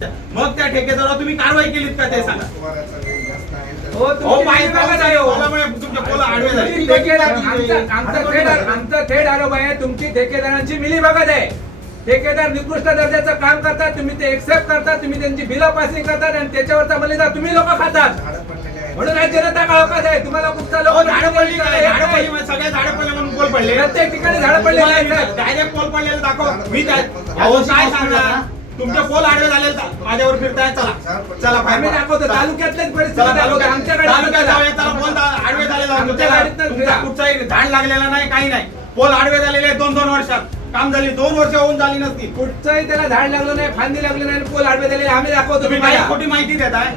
मग त्या ठेकेदारावर तुम्ही कारवाई केलीत का ते सांगा. आमचा थेट आरोप आहे तुमची ठेकेदारांची मिलीभगत आहे. ठेकेदार निकृष्ट दर्जाचं काम करतात, तुम्ही ते एक्सेप्ट करतात, तुम्ही त्यांची बिलं पासिंग करतात आणि त्याच्यावरचा बलिदान तुम्ही लोक खातात. म्हणून आज जनता काळोखात आहे. तुम्हाला कुठचा लोक झाडं पडली सगळ्या झाडं पडले म्हणून पोल पडले. प्रत्येक ठिकाणी झाडं पडले डायरेक्ट पोल पडलेलं दाखव. मी काय सांगणार तुमचे पोल आडवे झाले माझ्यावर फिरताय. चला आम्ही दाखवतो तालुक्यातलेच परिस्थिती आमच्याकडे पोल आडवे झालेला कुठचाही झाड लागलेला नाही, काही नाही. पोल आडवे झालेले 2-2 वर्षात काम झाली. 2 वर्ष होऊन झाली नसती. कुठचंही त्याला झाड लागलं नाही, फांदी लागली नाही, पोल आडवे झालेले आम्ही दाखवतो. तुम्ही काय खोटी माहिती देताय.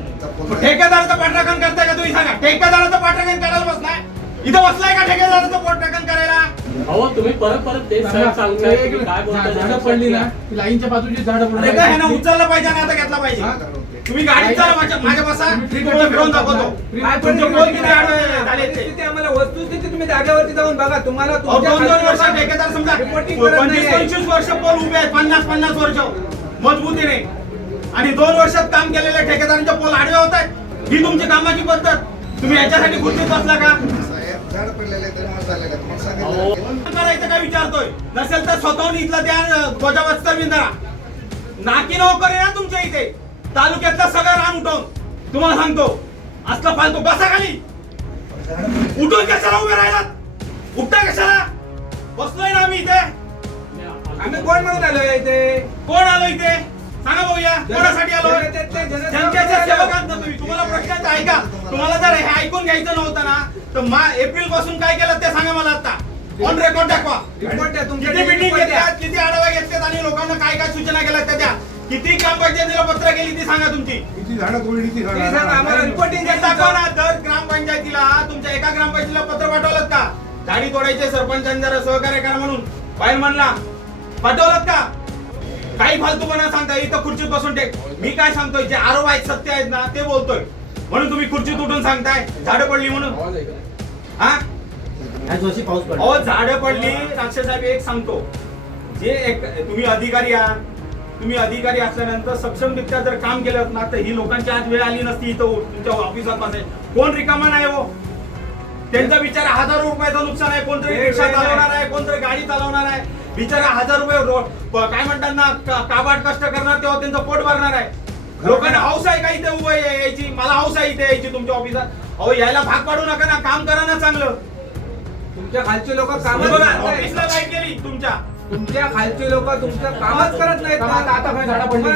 ठेकेदाराचं पाठराखण करताय का तुम्ही सांगा. ठेकेदाराचं पाठराखण करायला बसलाय. इथं बसलाय का ठेकेदाराचं पाठराखण करायला. अहो तुम्ही परत तेच सांगताय की काय बोलताय. झाडं पडली ना लाईनच्या बाजूची झाडं पडली. उचललं पाहिजे ना आता घेतला पाहिजे. तुम्ही गाडी चालवा माझ्या बसा फिरवून दाखवतो. आम्हाला वस्तुस्थिती तुम्ही जागेवरती जाऊन बघा. तुम्हाला 2-2 वर्ष ठेकेदार समजा 25-25 वर्ष पोल उभे आहेत. 50-50 वर्ष मजबूतीने आणि 2 वर्षात काम केलेल्या ठेकेदारांच्या पोल आडवे होत आहेत. ही तुमची कामाची पद्धत. तुम्ही याच्यासाठी खुर्चीत बसला का. करायचं काय विचारतोय. नसेल तर स्वतःहून इथलं त्या गोजा वास्तव्य नाकी नोकर आहे ना तुमच्या इथे. तालुक्यातलं सगळं रान उठवून तुम्हाला सांगतो असलं फालतू बसा खाली. उठून कशाला उभे राहिलात. उठता कशाला. बसलोय ना आम्ही इथे. आम्ही कोण म्हणून आलोय इथे. कोण आलो इथे सांगा बघूया. कोणासाठी आलोय. जनतेच्या सेवकात ना तुम्ही. तुम्हाला प्रश्न आहे का. तुम्हाला जर हे ऐकून घ्यायचं नव्हतं ना तर एप्रिल पासून काय केलं ते सांगा मला. आता ऑन रेकॉर्ड दाखवा. किती मीटिंग घेतल्यात, किती आढावा घेतल्यात आणि लोकांना काय काय सूचना केल्या त्या. किती ग्रामपंचायतीला पत्र केली ती सांगा. तुमची किती झाडं तोडली ती आम्हाला रिपोर्टिंग दाखवा ना. दर ग्रामपंचायतीला तुमच्या एका ग्रामपंचायतीला पत्र पाठवलं का. झाडी तोडायचे सरपंचांनी जरा सहकार्य करा म्हणून बाहेर म्हणला पाठवलं का. काही फालतूपणा सांगता. इथं खुर्चीत बसून टेक. मी काय सांगतोय जे आरोप आहेत सत्य आहेत ना ते बोलतोय. म्हणून तुम्ही खुर्चीत उठून सांगताय झाडं पडली म्हणून. हा पाऊस पडला. अहो झाडं पडली. राक्षस साहेब एक सांगतो जे तुम्ही अधिकारी आहात. तुम्ही अधिकारी असल्यानंतर सक्षमरित्या जर काम केलं ना तर ही लोकांची आज वेळ आली नसती इथं तुमच्या ऑफिसात बसाय. कोण रिकामा नाही हो. त्यांचा बिचारा हजारो रुपयाचं नुकसान आहे. कोणतरी रिक्षा चालवणार आहे, कोणतरी गाडी चालवणार आहे. बिचारा 1000 रुपये काय म्हणतात ना काबाड कष्ट करणार तेव्हा त्यांचं पोट भरणार आहे. लोकांना हौस आहे का इथे उभं यायची. मला हौस आहे इथे यायची तुमच्या ऑफिसात. अहो यायला भाग पाडू नका ना. काम करा ना चांगलं. तुमच्या खालचे लोक काम ऑफिसला लाईट गेली तुमच्या. तुमच्या खालचे लोक तुमचं कामच करत नाहीत. आता काय झाडं पडली.